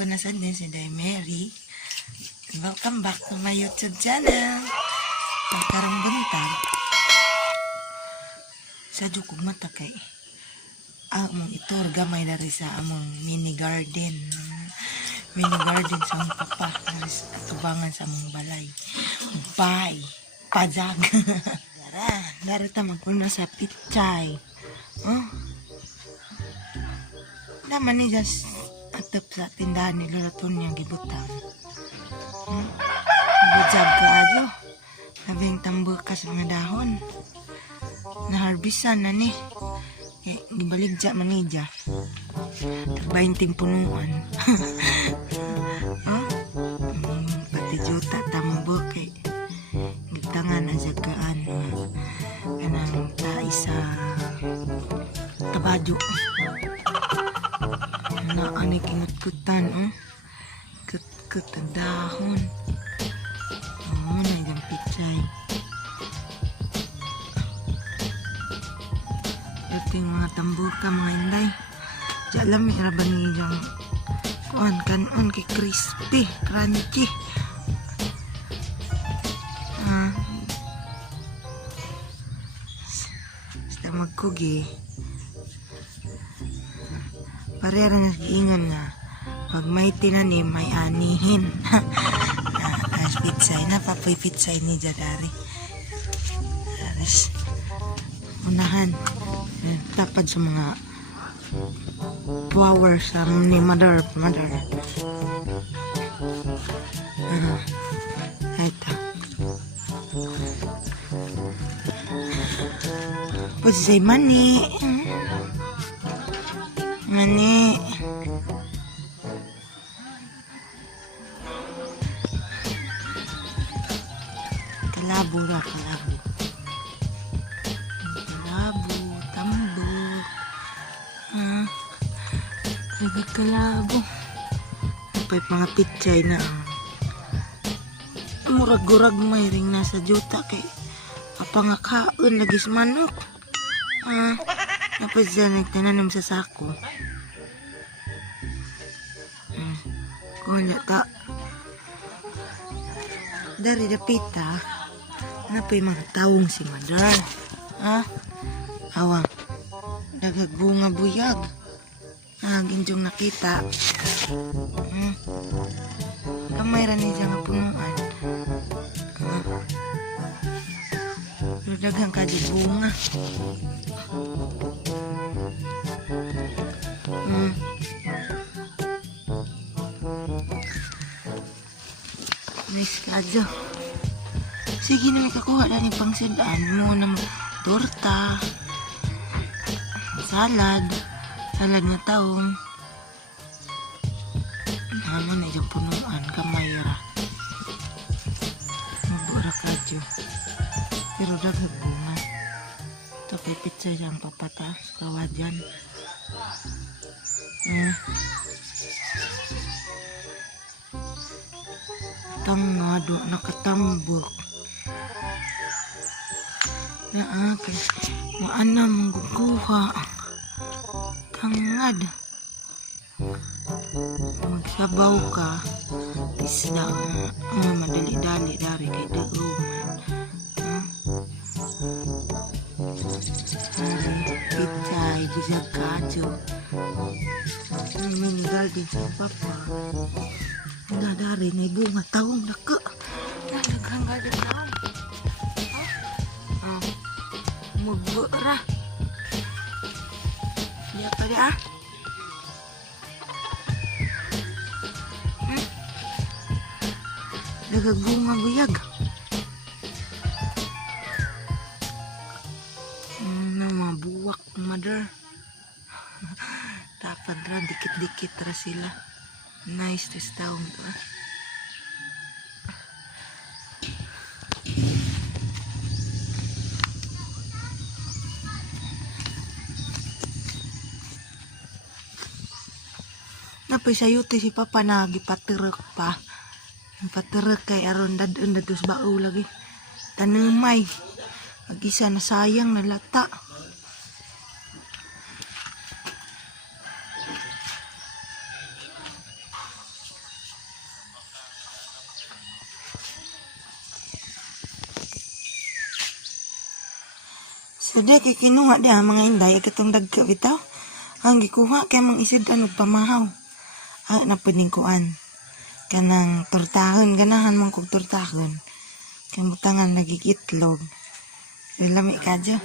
ko na sa din si Mary. Welcome back to my YouTube channel. Pagkarang buntag. Sa kong mata kay among itor gamay na rin sa among mini garden. Mini garden sa among papa. Atubangan sa among balay. Bye! Pajag! Darita magpuna sa pichay. Oh. Naman ni just atap sa tindahan ni Loraton niya gibutang. Bujag ka adyo. Labing tambukas mga dahon. Naharbisan na ni. Gibaligja manidya. Tagbainting punuan. Oh? Pati juta tambo kay gitangan na jagaan. Kanang taisa kabadyo. Na ani kinutkutan, oh. Kut ang dahon. Oh, na yung pichay. Ito yung mga tambuka, mga inday. Diyan alam, may araban niyo yung kuhan, kanon, kay crispy, crunchy. Basta magkugi. Parera na iingan nga. Pag may tinanim, may anihin. Pitsay na, papoy pitsay ni Jadari. Aris. Unahan. Tapad sa mga flowers ni mother. Ito. Pwede say money. Mani. Kalabo ra, kalabo. Kalabo, tambog. Kalabo. Napay mga pichay na. Murag-gurag may ring nasa juta kay apangakaon lagi sa manok. Napay siya nagtinanim sa sako. Kung ta dari dapita napay mga taong si mother. Awang nagagbunga buyag. Ginjong nakita. Kamay ra niya nga punuan. Pero daghang ka di bunga. Nice kadyo. Sige na may kakuha na yung pangsidaan mo ng torta, salad na taong. Naman na yung punuan, kamayra. Mabura kadyo. Pero daghang bunga. Ito kay pizza siyang papata, kawadyan. Tangado, nakatambok. Naakay, maana mong guguha. Tangad. Magsabaw ka. Isda nga. Madali-dali dari kay daguman. Pitsay, bisag kadyo. Mini garden sa papa. Dadari na bunga taong naka. Nalagang garden taong. Magbura. Liya pa rin Nagagbunga buyag. Mga buwak mother. Tapad ra, dikit-dikit ra sila. Nice this taong to. Napay sayuti si papa na gipaterek pa. Paterek kay aron dadun dados bao lagi. Tanamay. Mag-isa na sayang na lata. So di kay kinuha di mga inday katong dagka bitaw. Ang gikuha kay mang isid og pamahaw. Ay na puding kuan. Kanang tortahon ganahan man kog tortahon. Kay butangan nagigitlog. So lami ka dyan.